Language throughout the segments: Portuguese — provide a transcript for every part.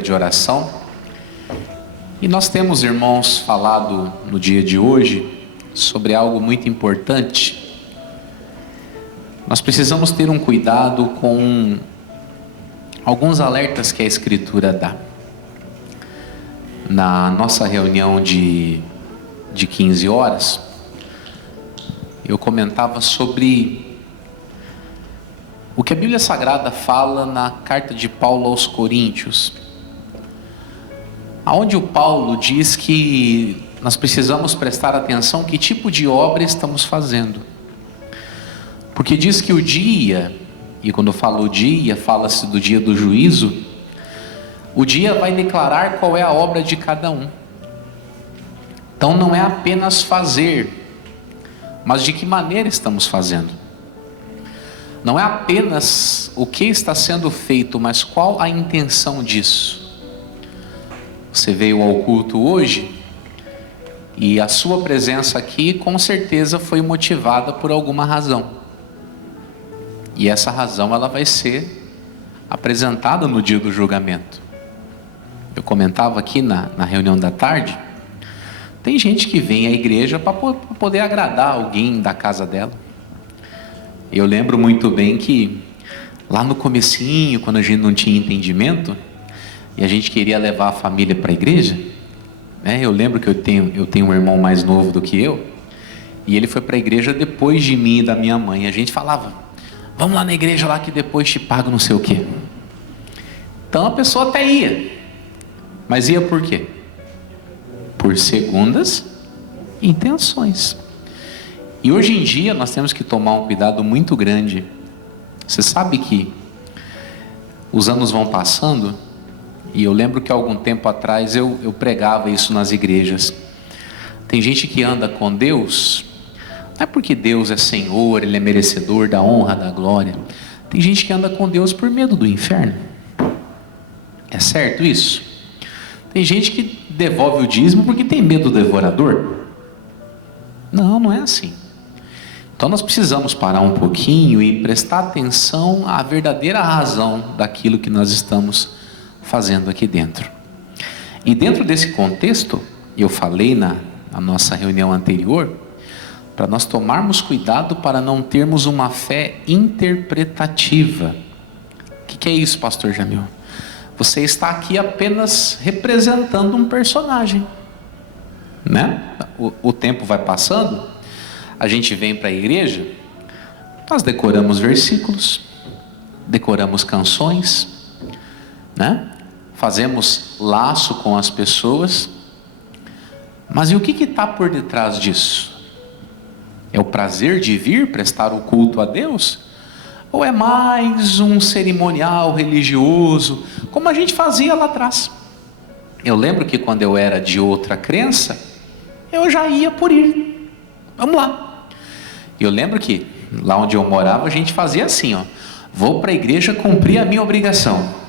de oração. E nós temos, irmãos, falado no dia de hoje sobre algo muito importante. Nós precisamos ter um cuidado com alguns alertas que a Escritura dá. Na nossa reunião de 15 horas, eu comentava sobre o que a Bíblia Sagrada fala na carta de Paulo aos Coríntios, onde o Paulo diz que nós precisamos prestar atenção que tipo de obra estamos fazendo, porque diz que o dia, e quando fala o dia, fala-se do dia do juízo, o dia vai declarar qual é a obra de cada um. Então não é apenas fazer, mas de que maneira estamos fazendo. Não é apenas o que está sendo feito, mas qual a intenção disso. Você veio ao culto hoje e a sua presença aqui com certeza foi motivada por alguma razão. E essa razão ela vai ser apresentada no dia do julgamento. Eu comentava aqui na reunião da tarde, tem gente que vem à igreja para poder agradar alguém da casa dela. Eu lembro muito bem que lá no comecinho, quando a gente não tinha entendimento, e a gente queria levar a família para a igreja, né? Eu lembro que eu tenho um irmão mais novo do que eu, e ele foi para a igreja depois de mim e da minha mãe. A gente falava, vamos lá na igreja lá que depois te pago não sei o quê. Então a pessoa até ia, mas ia por quê? Por segundas intenções. E hoje em dia nós temos que tomar um cuidado muito grande. Você sabe que os anos vão passando, e eu lembro que há algum tempo atrás eu pregava isso nas igrejas. Tem gente que anda com Deus, não é porque Deus é Senhor, Ele é merecedor da honra, da glória. Tem gente que anda com Deus por medo do inferno. É certo isso? Tem gente que devolve o dízimo porque tem medo do devorador. Não, não é assim. Então nós precisamos parar um pouquinho e prestar atenção à verdadeira razão daquilo que nós estamos fazendo aqui dentro. E dentro desse contexto, eu falei na nossa reunião anterior, para nós tomarmos cuidado para não termos uma fé interpretativa. O que é isso, pastor Jamil? Você está aqui apenas representando um personagem, né? O tempo vai passando, a gente vem para a igreja, nós decoramos versículos, decoramos canções, né? Fazemos laço com as pessoas, mas e o que está por detrás disso? É o prazer de vir prestar o culto a Deus? Ou é mais um cerimonial religioso, como a gente fazia lá atrás? Eu lembro que quando eu era de outra crença, eu já ia por ir. Vamos lá. Eu lembro que lá onde eu morava, a gente fazia assim, ó. Vou para a igreja cumprir a minha obrigação.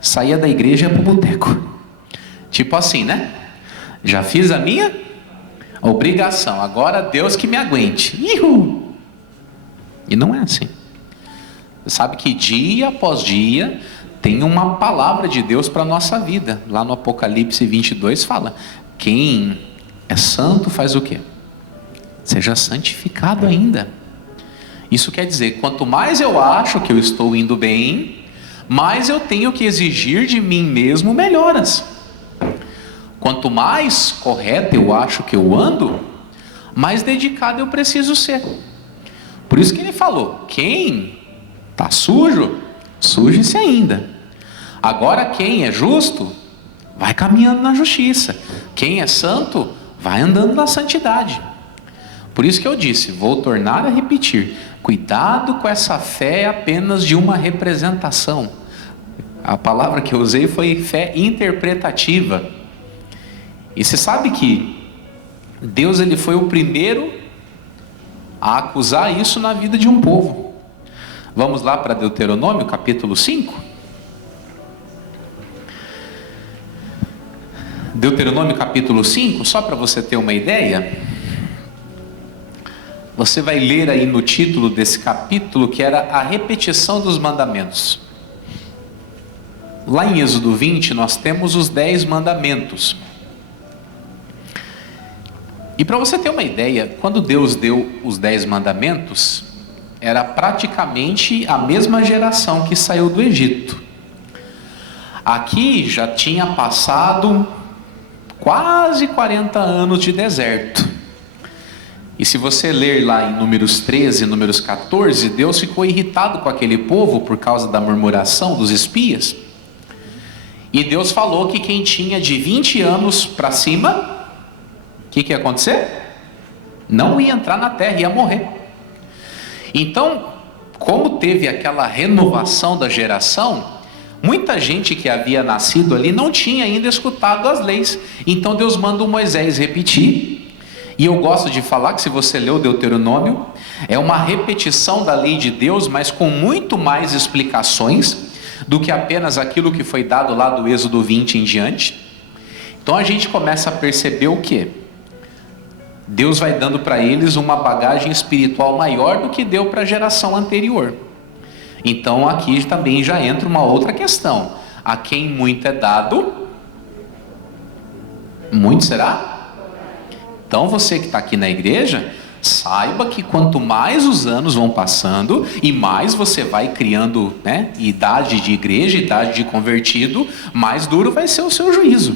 Saía da igreja para o boteco. Tipo assim, né? Já fiz a minha obrigação, agora Deus que me aguente. Ihu! E não é assim. Você sabe que dia após dia tem uma palavra de Deus para a nossa vida. Lá no Apocalipse 22 fala, quem é santo faz o quê? Seja santificado ainda. Isso quer dizer, quanto mais eu acho que eu estou indo bem, mais eu tenho que exigir de mim mesmo melhoras. Quanto mais correto eu acho que eu ando, mais dedicado eu preciso ser. Por isso que ele falou, quem está sujo, suje-se ainda. Agora quem é justo, vai caminhando na justiça. Quem é santo, vai andando na santidade. Por isso que eu disse, vou tornar a repetir, cuidado com essa fé apenas de uma representação. A palavra que eu usei foi fé interpretativa. E você sabe que Deus ele foi o primeiro a acusar isso na vida de um povo. Vamos lá para Deuteronômio capítulo 5. Deuteronômio capítulo 5, só para você ter uma ideia. Você vai ler aí no título desse capítulo que era a repetição dos mandamentos. lá em Êxodo 20, nós temos os 10 mandamentos. E para você ter uma ideia, quando Deus deu os 10 mandamentos, era praticamente a mesma geração que saiu do Egito. Aqui já tinha passado quase 40 anos de deserto. E se você ler lá em Números 13, Números 14, Deus ficou irritado com aquele povo por causa da murmuração dos espias. E Deus falou que quem tinha de 20 anos para cima, o que ia acontecer? Não ia entrar na terra, ia morrer. Então, como teve aquela renovação da geração, muita gente que havia nascido ali não tinha ainda escutado as leis. Então Deus manda o Moisés repetir. E eu gosto de falar que, se você leu o Deuteronômio, é uma repetição da lei de Deus, mas com muito mais explicações do que apenas aquilo que foi dado lá do Êxodo 20 em diante. Então a gente começa a perceber o quê? Deus vai dando para eles uma bagagem espiritual maior do que deu para a geração anterior. Então aqui também já entra uma outra questão: a quem muito é dado, muito será? Então você que está aqui na igreja, saiba que quanto mais os anos vão passando e mais você vai criando, idade de igreja, idade de convertido, mais duro vai ser o seu juízo.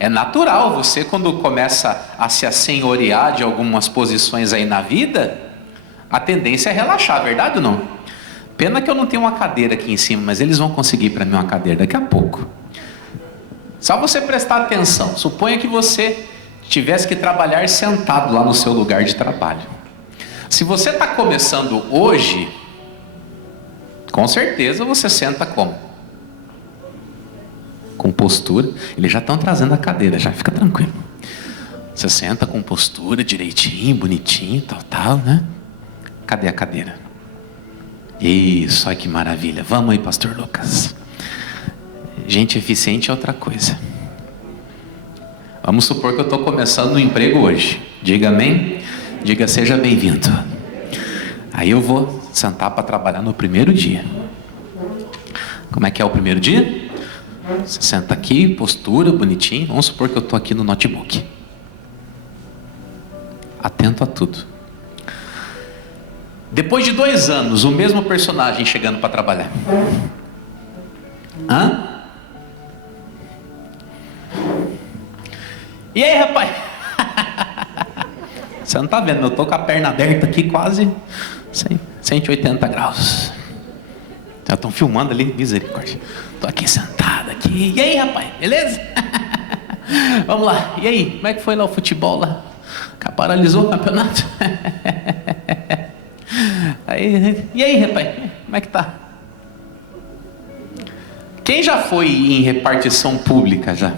É natural, você quando começa a se assenhorear de algumas posições aí na vida, a tendência é relaxar, verdade ou não? Pena que eu não tenho uma cadeira aqui em cima, mas eles vão conseguir para mim uma cadeira daqui a pouco. Só você prestar atenção. Suponha que você tivesse que trabalhar sentado lá no seu lugar de trabalho. Se você está começando hoje, com certeza você senta como? Com postura. Eles já estão trazendo a cadeira, já fica tranquilo. Você senta com postura direitinho, bonitinho, tal, né? Cadê a cadeira? Isso, olha que maravilha. Vamos aí, pastor Lucas. Gente eficiente é outra coisa. Vamos supor que eu estou começando no emprego hoje. Diga amém. Diga seja bem-vindo. Aí eu vou sentar para trabalhar no primeiro dia. Como é que é o primeiro dia? Você senta aqui, postura, bonitinho. Vamos supor que eu estou aqui no notebook. Atento a tudo. Depois de 2 anos, o mesmo personagem chegando para trabalhar. Hã? E aí, rapaz? Você não está vendo, eu estou com a perna aberta aqui, quase 180 graus. Já estão filmando ali, misericórdia. Estou aqui sentado aqui. E aí, rapaz, beleza? Vamos lá. E aí, como é que foi lá o futebol lá? Paralisou o campeonato? E aí, rapaz, como é que tá? Quem já foi em repartição pública já?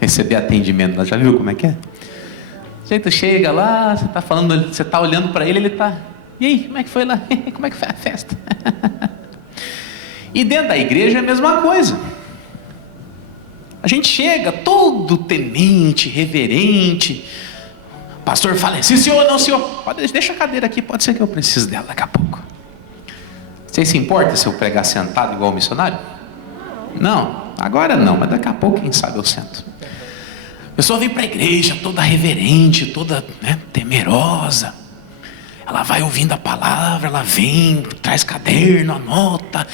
Receber atendimento, já viu como é que é? O jeito chega lá, você está falando, você está olhando para ele, ele está... E aí, como é que foi lá? Como é que foi a festa? E dentro da igreja é a mesma coisa. A gente chega todo temente, reverente. O pastor fala, sim senhor, não senhor. Deixa a cadeira aqui, pode ser que eu precise dela daqui a pouco. Você se importa se eu pregar sentado igual o missionário? Não, agora não, mas daqui a pouco quem sabe eu sento. A pessoa vem para a igreja toda reverente, toda temerosa. Ela vai ouvindo a palavra, ela vem, traz caderno, anota,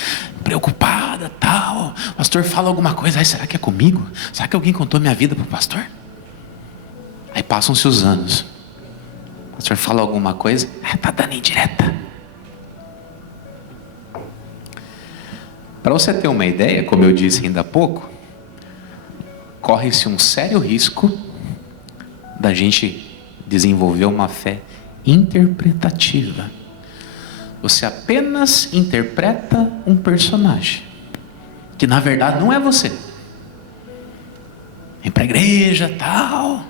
preocupada, tal. O pastor fala alguma coisa, será que é comigo? Será que alguém contou minha vida para o pastor? Aí passam-se os anos. O pastor fala alguma coisa, está dando indireta. Para você ter uma ideia, como eu disse ainda há pouco, corre-se um sério risco da gente desenvolver uma fé interpretativa. Você apenas interpreta um personagem que na verdade não é você. Vem para a igreja, tal.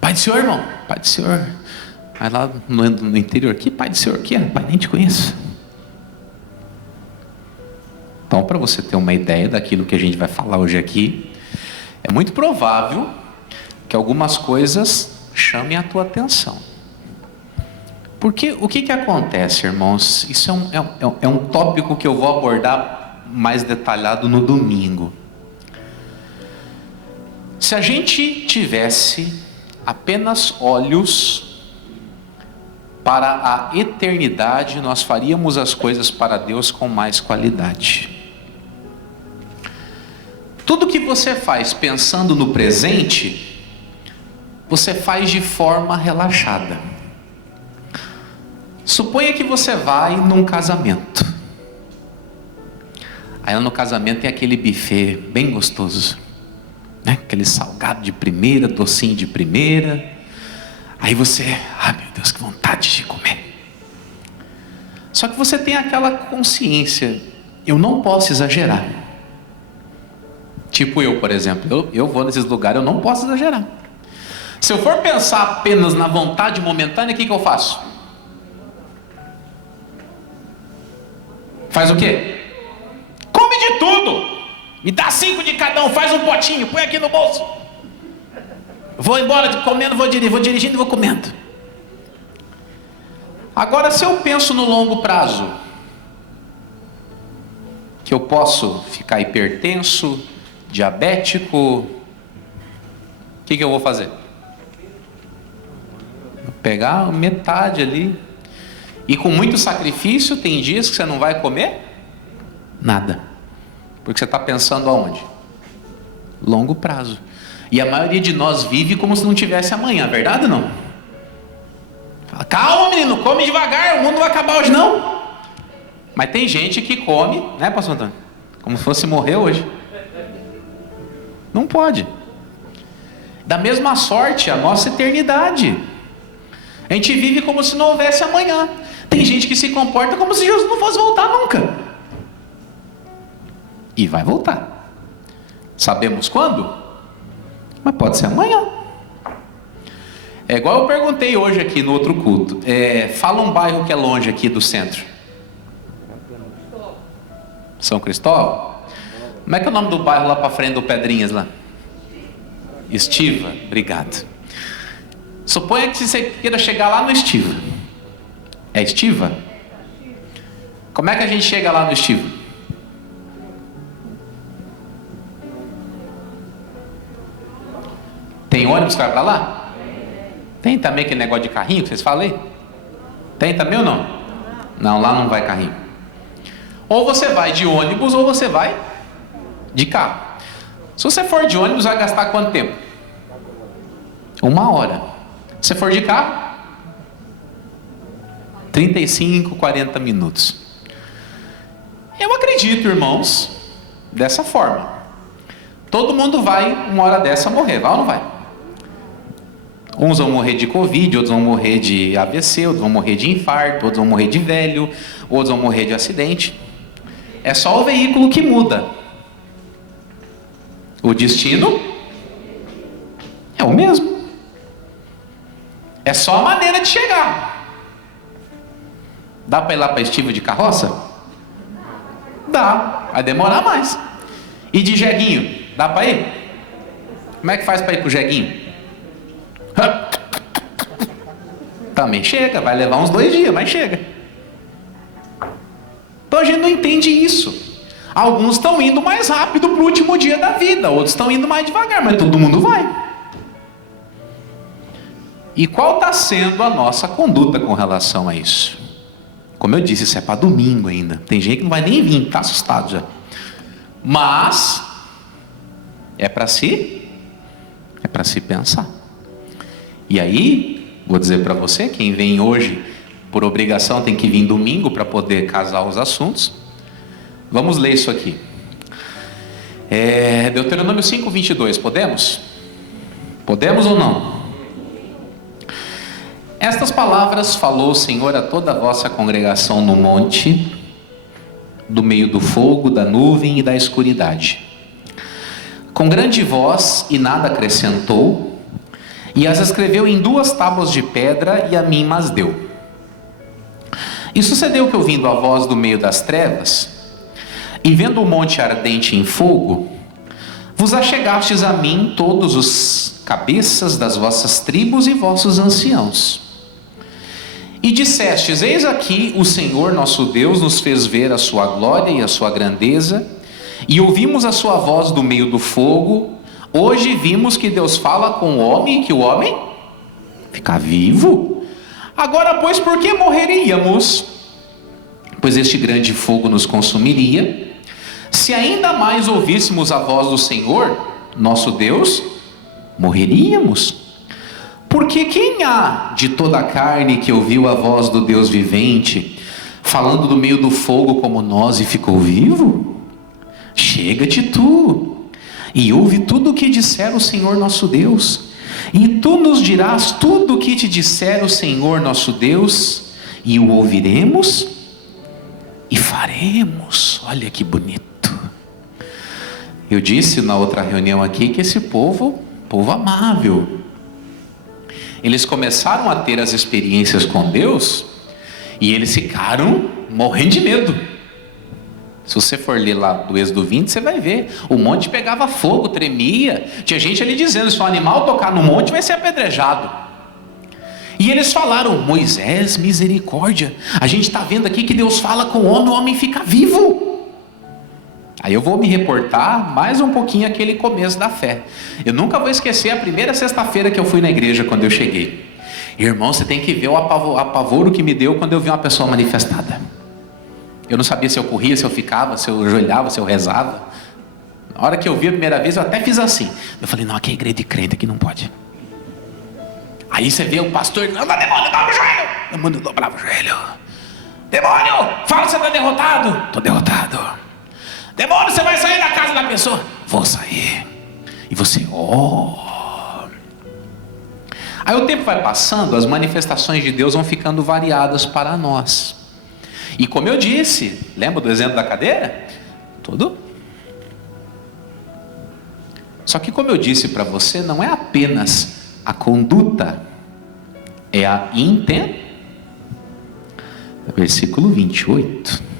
Pai do Senhor, irmão. Pai do Senhor. Vai lá no interior aqui, Pai do Senhor aqui, pai, nem te conheço. Então, para você ter uma ideia daquilo que a gente vai falar hoje aqui, é muito provável que algumas coisas chamem a tua atenção. Porque o que acontece, irmãos? Isso é um tópico que eu vou abordar mais detalhado no domingo. Se a gente tivesse apenas olhos para a eternidade, nós faríamos as coisas para Deus com mais qualidade. Tudo que você faz pensando no presente, você faz de forma relaxada. Suponha que você vai num casamento. Aí no casamento tem aquele buffet bem gostoso, né? Aquele salgado de primeira, docinho de primeira. Aí você, meu Deus, que vontade de comer. Só que você tem aquela consciência, eu não posso exagerar. Tipo eu, por exemplo, eu vou nesses lugares, eu não posso exagerar. Se eu for pensar apenas na vontade momentânea, o que eu faço? Faz o quê? Come de tudo. Me dá 5 de cada um, faz um potinho, põe aqui no bolso. Vou embora comendo, vou dirigindo e vou comendo. Agora, se eu penso no longo prazo, que eu posso ficar hipertenso, diabético, o que eu vou fazer? Vou pegar metade ali. E com muito sacrifício, tem dias que você não vai comer nada. Porque você está pensando aonde? Longo prazo. E a maioria de nós vive como se não tivesse amanhã, verdade ou não? Fala, calma menino, come devagar, o mundo vai acabar hoje não. Mas tem gente que come, né, pastor Antônio? Como se fosse morrer hoje. Não pode. Da mesma sorte, a nossa eternidade. A gente vive como se não houvesse amanhã. Tem gente que se comporta como se Jesus não fosse voltar nunca. E vai voltar. Sabemos quando? Mas pode ser amanhã. É igual eu perguntei hoje aqui no outro culto. Fala um bairro que é longe aqui do centro. São Cristóvão? Como é que é o nome do bairro lá para frente do Pedrinhas lá? Estiva, obrigado. Suponha que você queira chegar lá no Estiva. É Estiva? Como é que a gente chega lá no Estiva? Tem ônibus que vai para lá? Tem também aquele negócio de carrinho que vocês falei? Tem também ou não? Não, lá não vai carrinho. Ou você vai de ônibus ou você vai de carro. Se você for de ônibus, vai gastar quanto tempo? 1 hora. Se você for de carro, 35, 40 minutos. Eu acredito, irmãos, dessa forma. Todo mundo vai, uma hora dessa, morrer. Vai ou não vai? Uns vão morrer de Covid, outros vão morrer de AVC, outros vão morrer de infarto, outros vão morrer de velho, outros vão morrer de acidente. É só o veículo que muda. O destino é o mesmo. É só a maneira de chegar. Dá para ir lá para Estiva de carroça? Dá. Vai demorar mais. E de jeguinho? Dá para ir? Como é que faz para ir pro jeguinho? Também chega. Vai levar uns 2 dias, mas chega. Então a gente não entende isso. Alguns estão indo mais rápido para o último dia da vida, outros estão indo mais devagar, mas todo mundo vai. E qual está sendo a nossa conduta com relação a isso? Como eu disse, isso é para domingo ainda. Tem gente que não vai nem vir, está assustado já. Mas é para si pensar. E aí, vou dizer para você, quem vem hoje por obrigação tem que vir domingo para poder casar os assuntos. Vamos ler isso aqui. Deuteronômio 5:22, podemos? Podemos ou não? Estas palavras falou o Senhor a toda a vossa congregação no monte, do meio do fogo, da nuvem e da escuridade. Com grande voz e nada acrescentou, e as escreveu em 2 tábuas de pedra e a mim mas deu. E sucedeu que ouvindo a voz do meio das trevas, e vendo o monte ardente em fogo, vos achegastes a mim todos os cabeças das vossas tribos e vossos anciãos. E dissestes: eis aqui o Senhor nosso Deus nos fez ver a sua glória e a sua grandeza, e ouvimos a sua voz do meio do fogo. Hoje vimos que Deus fala com o homem, e que o homem fica vivo. Agora, pois, por que morreríamos? Pois este grande fogo nos consumiria. Se ainda mais ouvíssemos a voz do Senhor nosso Deus, morreríamos. Porque quem há de toda a carne que ouviu a voz do Deus vivente, falando do meio do fogo como nós, e ficou vivo? Chega-te tu, e ouve tudo o que disser o Senhor nosso Deus, e tu nos dirás tudo o que te disser o Senhor nosso Deus, e o ouviremos e faremos. Olha que bonito. Eu disse na outra reunião aqui que esse povo amável, eles começaram a ter as experiências com Deus, e eles ficaram morrendo de medo. Se você for ler lá do Êxodo 20, você vai ver, o monte pegava fogo, tremia, tinha gente ali dizendo, se um animal tocar no monte vai ser apedrejado. E eles falaram: Moisés, misericórdia, a gente está vendo aqui que Deus fala com o homem fica vivo. Aí eu vou me reportar mais um pouquinho aquele começo da fé. Eu nunca vou esquecer a primeira sexta-feira que eu fui na igreja quando eu cheguei. Irmão, você tem que ver o apavoro que me deu quando eu vi uma pessoa manifestada. Eu não sabia se eu corria, se eu ficava, se eu ajoelhava, se eu rezava. Na hora que eu vi a primeira vez, eu até fiz assim. Eu falei: não, aqui é igreja de crente, aqui não pode. Aí você vê o pastor: anda, demônio, dobra o joelho. O demônio dobrava o joelho. Demônio, fala que você está derrotado. Estou derrotado. Demônio, você vai sair da casa da pessoa. Vou sair. E você, Aí o tempo vai passando, as manifestações de Deus vão ficando variadas para nós. E como eu disse, lembra do exemplo da cadeira? Tudo. Só que como eu disse para você, não é apenas a conduta, é a intenção. Versículo 28.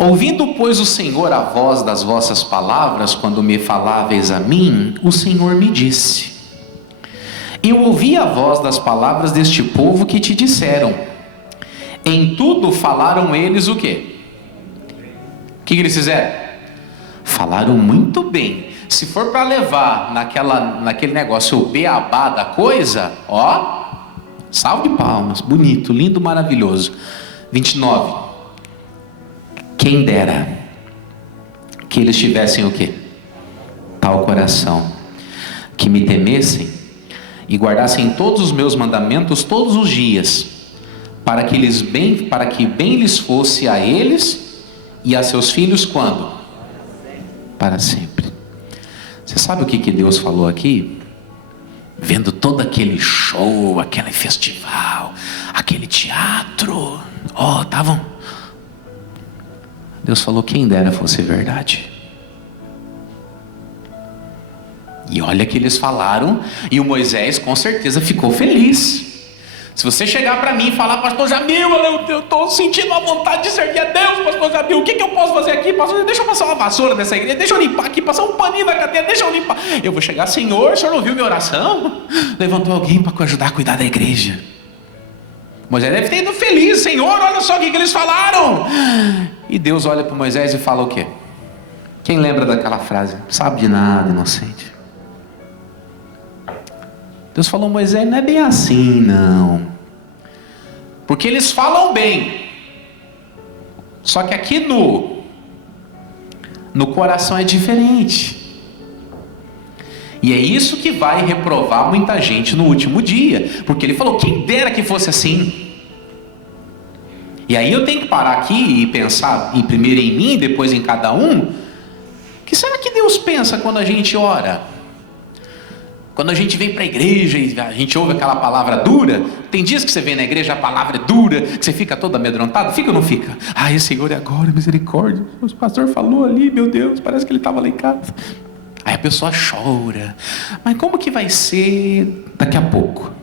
Ouvindo, pois, o Senhor a voz das vossas palavras, quando me faláveis a mim, o Senhor me disse: eu ouvi a voz das palavras deste povo que te disseram. Em tudo falaram eles o quê? O que eles fizeram? Falaram muito bem. Se for para levar naquele negócio o beabá da coisa, salve de palmas, bonito, lindo, maravilhoso. 29. Quem dera que eles tivessem o quê? Tal coração, que me temessem e guardassem todos os meus mandamentos todos os dias, para que bem lhes fosse a eles e a seus filhos quando? Para sempre. Você sabe o que Deus falou aqui? Vendo todo aquele show, aquele festival, aquele teatro, estavam... Deus falou: quem dera fosse verdade. E olha que eles falaram, e o Moisés com certeza ficou feliz. Se você chegar para mim e falar: pastor Jamil, eu estou sentindo uma vontade de servir a Deus, pastor Jamil, o que eu posso fazer aqui? Pastor, deixa eu passar uma vassoura dessa igreja, deixa eu limpar aqui, passar um paninho na cadeira, deixa eu limpar. Eu vou chegar: Senhor, o senhor não ouviu minha oração? Levantou alguém para ajudar a cuidar da igreja. Moisés deve ter ido feliz: Senhor, olha só o que eles falaram. E Deus olha para Moisés e fala o quê? Quem lembra daquela frase? Sabe de nada, inocente. Deus falou: Moisés, não é bem assim não. Porque eles falam bem, só que aqui no coração é diferente. E é isso que vai reprovar muita gente no último dia. Porque ele falou: quem dera que fosse assim. E aí eu tenho que parar aqui e pensar primeiro em mim, depois em cada um. Que será que Deus pensa quando a gente ora? Quando a gente vem para a igreja e a gente ouve aquela palavra dura. Tem dias que você vem na igreja, a palavra é dura, que você fica todo amedrontado. Fica ou não fica? Ai, Senhor, é agora, misericórdia. O pastor falou ali, meu Deus, parece que ele estava lá em casa. Aí a pessoa chora. Mas como que vai ser daqui a pouco?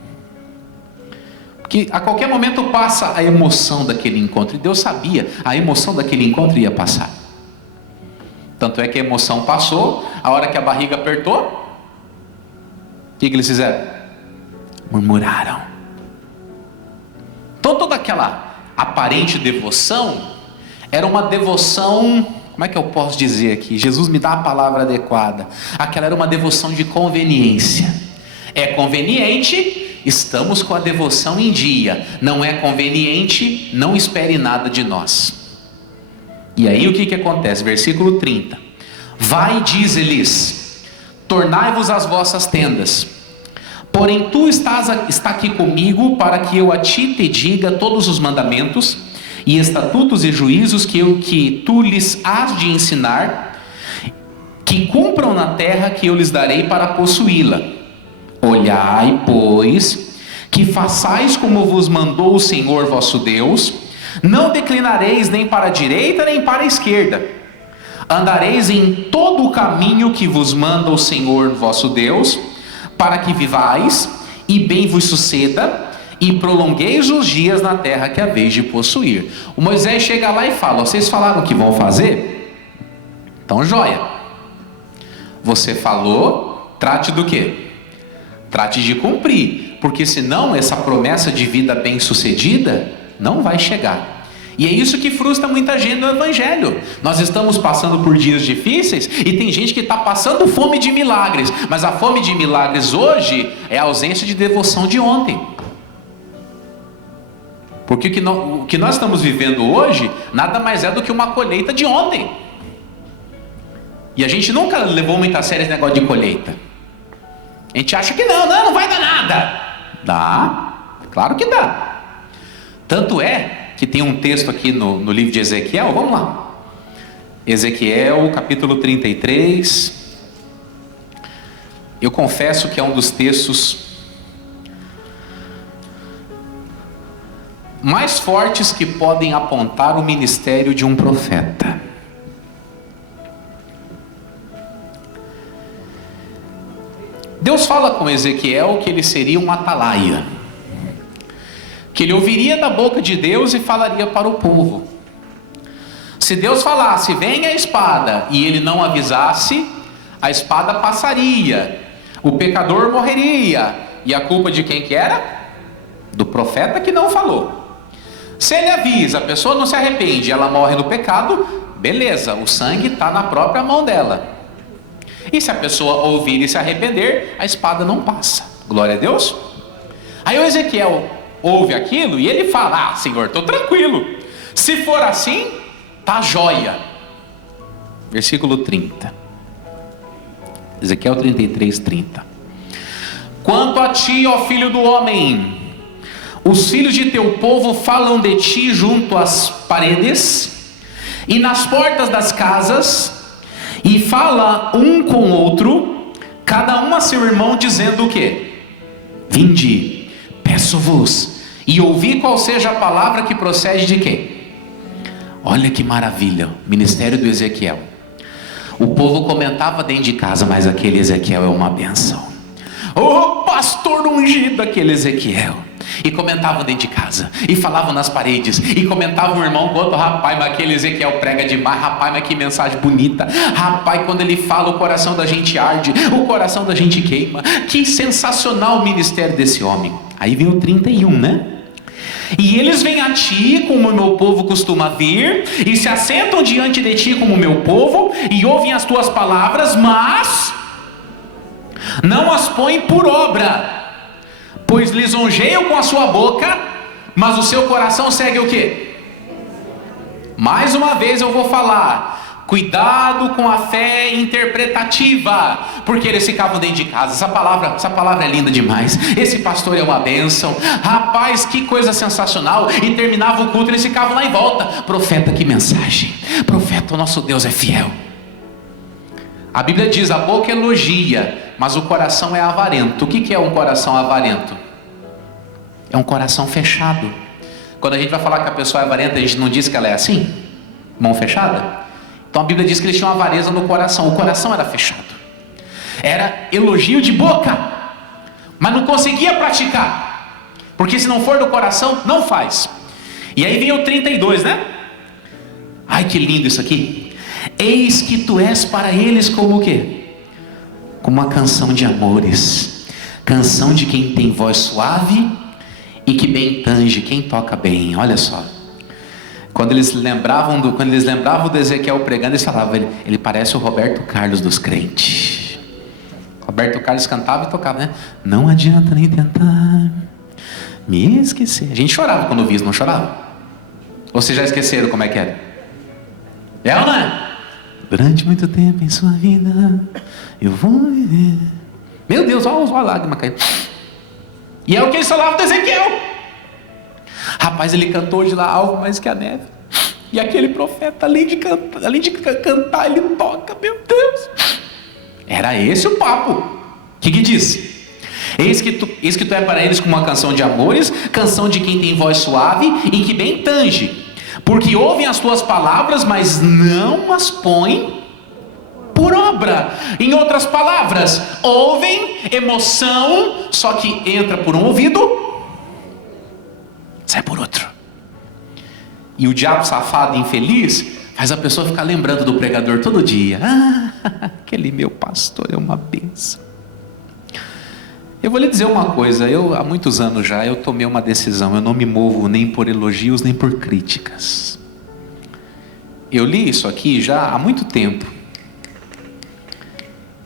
Porque a qualquer momento passa a emoção daquele encontro. E Deus sabia, a emoção daquele encontro ia passar. Tanto é que a emoção passou, a hora que a barriga apertou, o que eles fizeram? Murmuraram. Então toda aquela aparente devoção era uma devoção, como é que eu posso dizer aqui? Jesus me dá a palavra adequada. Aquela era uma devoção de conveniência. É conveniente, estamos com a devoção em dia. Não é conveniente, não espere nada de nós. E aí o que acontece? Versículo 30. Vai, diz-lhes, tornai-vos as vossas tendas. Porém tu está aqui comigo, para que eu a ti te diga todos os mandamentos, e estatutos e juízos que tu lhes hás de ensinar, que cumpram na terra que eu lhes darei para possuí-la. Olhai, pois, que façais como vos mandou o Senhor vosso Deus, não declinareis nem para a direita nem para a esquerda, andareis em todo o caminho que vos manda o Senhor vosso Deus, para que vivais, e bem vos suceda, e prolongueis os dias na terra que haveis de possuir. O Moisés chega lá e fala: vocês falaram o que vão fazer? Então joia, você falou, trate do quê? Trate de cumprir, porque senão essa promessa de vida bem sucedida não vai chegar. E é isso que frustra muita gente no Evangelho. Nós estamos passando por dias difíceis e tem gente que está passando fome de milagres, mas a fome de milagres hoje é a ausência de devoção de ontem. Porque o que nós estamos vivendo hoje nada mais é do que uma colheita de ontem. E a gente nunca levou muito a sério esse negócio de colheita. A gente acha que não vai dar nada. Dá, claro que dá. Tanto é que tem um texto aqui no livro de Ezequiel, vamos lá. Ezequiel, capítulo 33. Eu confesso que é um dos textos mais fortes que podem apontar o ministério de um profeta. Deus fala com Ezequiel que ele seria um atalaia, que ele ouviria da boca de Deus e falaria para o povo. Se Deus falasse, vem a espada, e ele não avisasse, a espada passaria, o pecador morreria, e a culpa de quem que era? Do profeta que não falou. Se ele avisa, a pessoa não se arrepende, ela morre no pecado, beleza, o sangue está na própria mão dela. E se a pessoa ouvir e se arrepender, a espada não passa. Glória a Deus. Aí o Ezequiel ouve aquilo e ele fala: ah, Senhor, estou tranquilo, se for assim, tá jóia. Versículo 30. Ezequiel 33, 30. Quanto a ti, ó filho do homem, os filhos de teu povo falam de ti junto às paredes e nas portas das casas, e fala um com o outro, cada um a seu irmão, dizendo o quê? Vinde, peço-vos, e ouvi qual seja a palavra que procede de quem? Olha que maravilha, ministério do Ezequiel. O povo comentava dentro de casa, mas aquele Ezequiel é uma benção. Oh, pastor ungido, aquele Ezequiel. E comentavam dentro de casa, e falavam nas paredes, e comentavam um irmão com outro: rapaz, mas aquele Ezequiel prega demais, rapaz, mas que mensagem bonita, rapaz, quando ele fala o coração da gente arde, o coração da gente queima, que sensacional o ministério desse homem. Aí vem o 31, né? E eles vêm a ti como o meu povo costuma vir, e se assentam diante de ti como o meu povo, e ouvem as tuas palavras, mas não as põem por obra, pois lisonjeiam com a sua boca, mas o seu coração segue o quê? Mais uma vez eu vou falar: cuidado com a fé interpretativa, porque eles ficavam dentro de casa. Essa palavra é linda demais, esse pastor é uma bênção, rapaz, que coisa sensacional. E terminava o culto, eles ficavam lá em volta: profeta, que mensagem, profeta, o nosso Deus é fiel. A Bíblia diz: a boca elogia, mas o coração é avarento. O que é um coração avarento? É um coração fechado. Quando a gente vai falar que a pessoa é avarenta, a gente não diz que ela é assim? Mão fechada? Então a Bíblia diz que eles tinham avareza no coração. O coração era fechado. Era elogio de boca, mas não conseguia praticar, porque se não for do coração, não faz. E aí vem o 32, né? Ai, que lindo isso aqui. Eis que tu és para eles como o quê? Como uma canção de amores, canção de quem tem voz suave e que bem tange quem toca bem. Olha só. Quando eles lembravam do Ezequiel pregando, eles falavam, ele parece o Roberto Carlos dos crentes. Roberto Carlos cantava e tocava, né? Não adianta nem tentar me esquecer. A gente chorava quando ouvia isso, não chorava? Ou vocês já esqueceram como é que era? É ou não é? Durante muito tempo em sua vida eu vou viver. Meu Deus, olha a lágrima caindo. E é o que eles falavam do Ezequiel. Rapaz, ele cantou de lá algo mais que a neve. E aquele profeta, além de cantar, ele toca, meu Deus. Era esse o papo. O que diz? Eis que tu é para eles como uma canção de amores, canção de quem tem voz suave e que bem tange. Porque ouvem as tuas palavras, mas não as põem por obra. Em outras palavras, ouvem emoção, só que entra por um ouvido, sai por outro. E o diabo safado e infeliz faz a pessoa ficar lembrando do pregador todo dia. Aquele meu pastor é uma bênção. Eu vou lhe dizer uma coisa, há muitos anos já, eu tomei uma decisão, eu não me movo nem por elogios, nem por críticas. Eu li isso aqui já há muito tempo.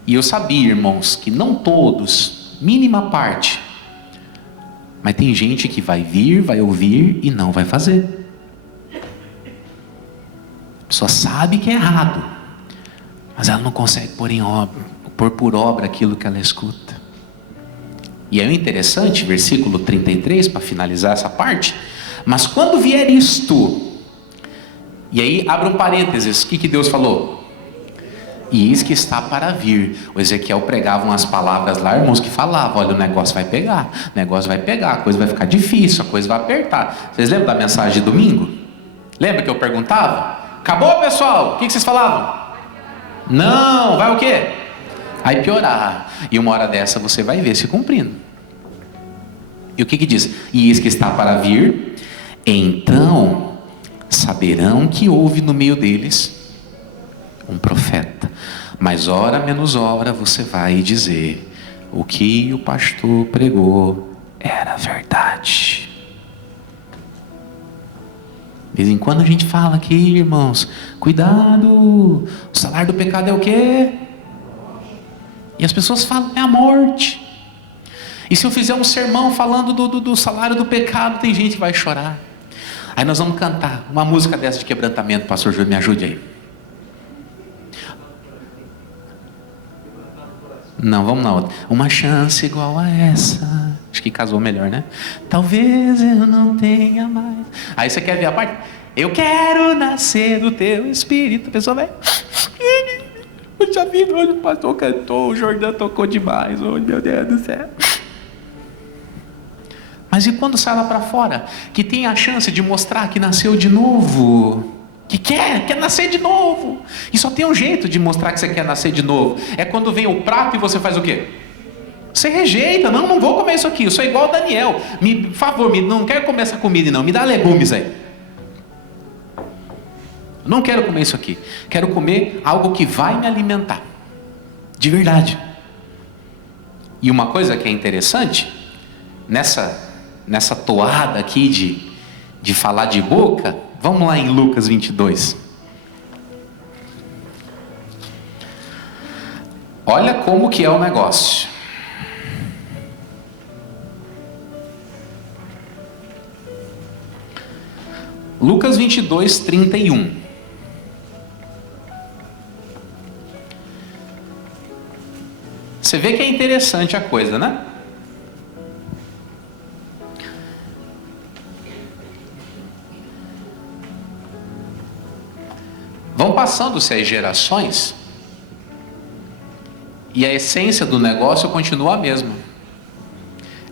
E eu sabia, irmãos, que não todos, mínima parte, mas tem gente que vai vir, vai ouvir e não vai fazer. A pessoa sabe que é errado, mas ela não consegue pôr por obra aquilo que ela escuta. E é interessante, versículo 33, para finalizar essa parte. Mas quando vier isto, e aí abre um parênteses, o que Deus falou? E eis que está para vir. O Ezequiel pregava umas palavras lá, irmãos, que falavam, olha, o negócio vai pegar, a coisa vai ficar difícil, a coisa vai apertar. Vocês lembram da mensagem de domingo? Lembra que eu perguntava? Acabou, pessoal? O que vocês falavam? Não, vai o quê? Vai piorar. E uma hora dessa você vai ver se cumprindo. E o que diz? E eis que está para vir, então saberão que houve no meio deles um profeta. Mas hora menos hora você vai dizer, o que o pastor pregou era verdade. De vez em quando a gente fala aqui, irmãos, cuidado, o salário do pecado é o quê? E as pessoas falam, é a morte. E se eu fizer um sermão falando do salário do pecado, tem gente que vai chorar. Aí nós vamos cantar uma música dessa de quebrantamento, pastor Júlio, me ajude aí. Não, vamos na outra. Uma chance igual a essa. Acho que casou melhor, né? Talvez eu não tenha mais. Aí você quer ver a parte? Eu quero nascer do teu espírito. A pessoa vai... Puxa vida, hoje o pastor cantou, o Jordão tocou demais, hoje, meu Deus do céu. Mas e quando sai lá para fora, que tem a chance de mostrar que nasceu de novo, que quer nascer de novo, e só tem um jeito de mostrar que você quer nascer de novo, é quando vem o prato e você faz o quê? Você rejeita, não vou comer isso aqui, eu sou igual o Daniel, por favor, não quero comer essa comida não, me dá legumes aí. Não quero comer isso aqui. Quero comer algo que vai me alimentar. De verdade. E uma coisa que é interessante, nessa toada aqui de falar de boca, vamos lá em Lucas 22. Olha como que é o negócio. Lucas 22, 31. Você vê que é interessante a coisa, né? Vão passando-se as gerações e a essência do negócio continua a mesma.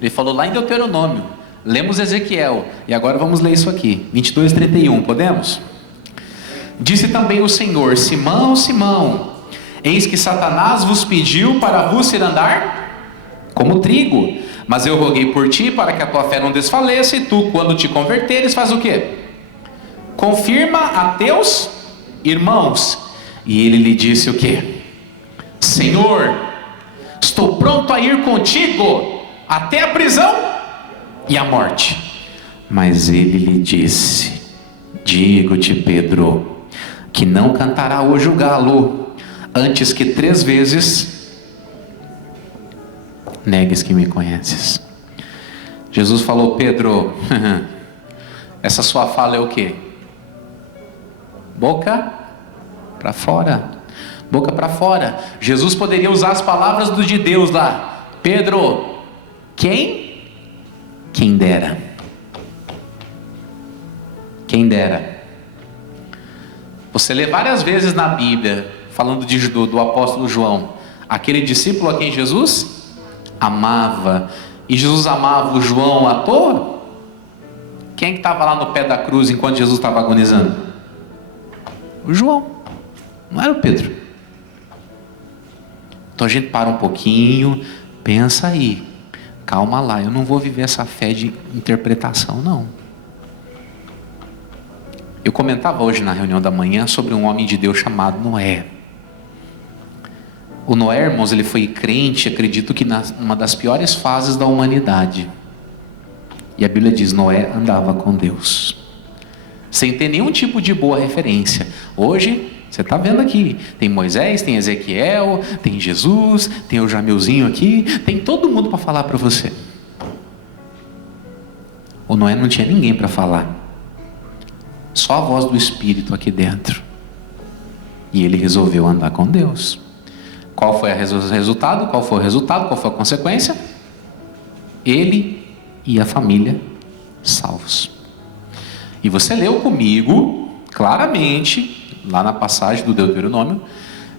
Ele falou lá em Deuteronômio, lemos Ezequiel, e agora vamos ler isso aqui, 22, 31, podemos? Disse também o Senhor, Simão, Simão, eis que Satanás vos pediu para vos ir andar como trigo, mas eu roguei por ti para que a tua fé não desfaleça, e tu, quando te converteres, faz o quê? Confirma a teus irmãos. E ele lhe disse o quê? Senhor, estou pronto a ir contigo até a prisão. e a morte. Mas ele lhe disse: digo-te, Pedro, que não cantará hoje o galo, antes que 3 vezes negues que me conheces. Jesus falou: Pedro, essa sua fala é o quê? Boca para fora. Boca para fora. Jesus poderia usar as palavras de Deus lá: Pedro, quem? Quem dera. Quem dera. Você lê várias vezes na Bíblia, falando do apóstolo João, aquele discípulo a quem Jesus amava. E Jesus amava o João à toa? Quem estava lá no pé da cruz enquanto Jesus estava agonizando? O João, não era o Pedro. Então a gente para um pouquinho, pensa aí, calma lá, eu não vou viver essa fé de interpretação, não. Eu comentava hoje na reunião da manhã sobre um homem de Deus chamado Noé. O Noé, irmãos, ele foi crente, acredito que numa das piores fases da humanidade. E a Bíblia diz: Noé andava com Deus, sem ter nenhum tipo de boa referência. Hoje, você está vendo aqui, tem Moisés, tem Ezequiel, tem Jesus, tem o Jamilzinho aqui, tem todo mundo para falar para você. O Noé não tinha ninguém para falar, só a voz do Espírito aqui dentro. E ele resolveu andar com Deus. Qual foi o resultado? Qual foi o resultado? Qual foi a consequência? Ele e a família salvos. E você leu comigo, claramente, lá na passagem do Deuteronômio,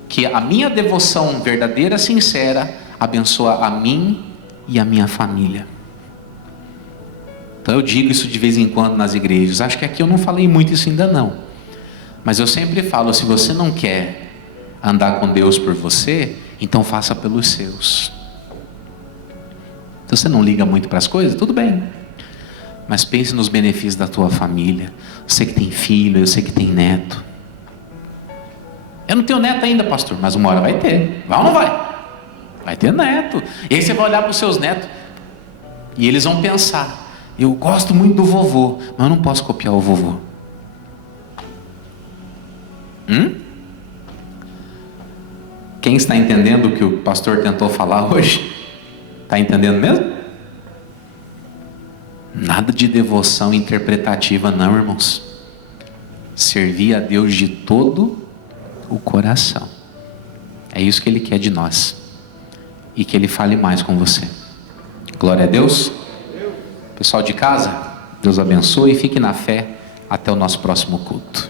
que a minha devoção verdadeira, sincera, abençoa a mim e a minha família. Então eu digo isso de vez em quando nas igrejas. Acho que aqui eu não falei muito isso ainda não. Mas eu sempre falo: se você não quer andar com Deus por você, então faça pelos seus. Então você não liga muito para as coisas? Tudo bem. Mas pense nos benefícios da tua família. Você que tem filho, eu sei que tem neto. Eu não tenho neto ainda, pastor, mas uma hora vai ter. Vai ou não vai? Vai ter neto. E aí você vai olhar para os seus netos e eles vão pensar: eu gosto muito do vovô, mas eu não posso copiar o vovô. Quem está entendendo o que o pastor tentou falar hoje? Está entendendo mesmo? Nada de devoção interpretativa não, irmãos. Servir a Deus de todo o coração. É isso que Ele quer de nós. E que Ele fale mais com você. Glória a Deus. Pessoal de casa, Deus abençoe e fique na fé até o nosso próximo culto.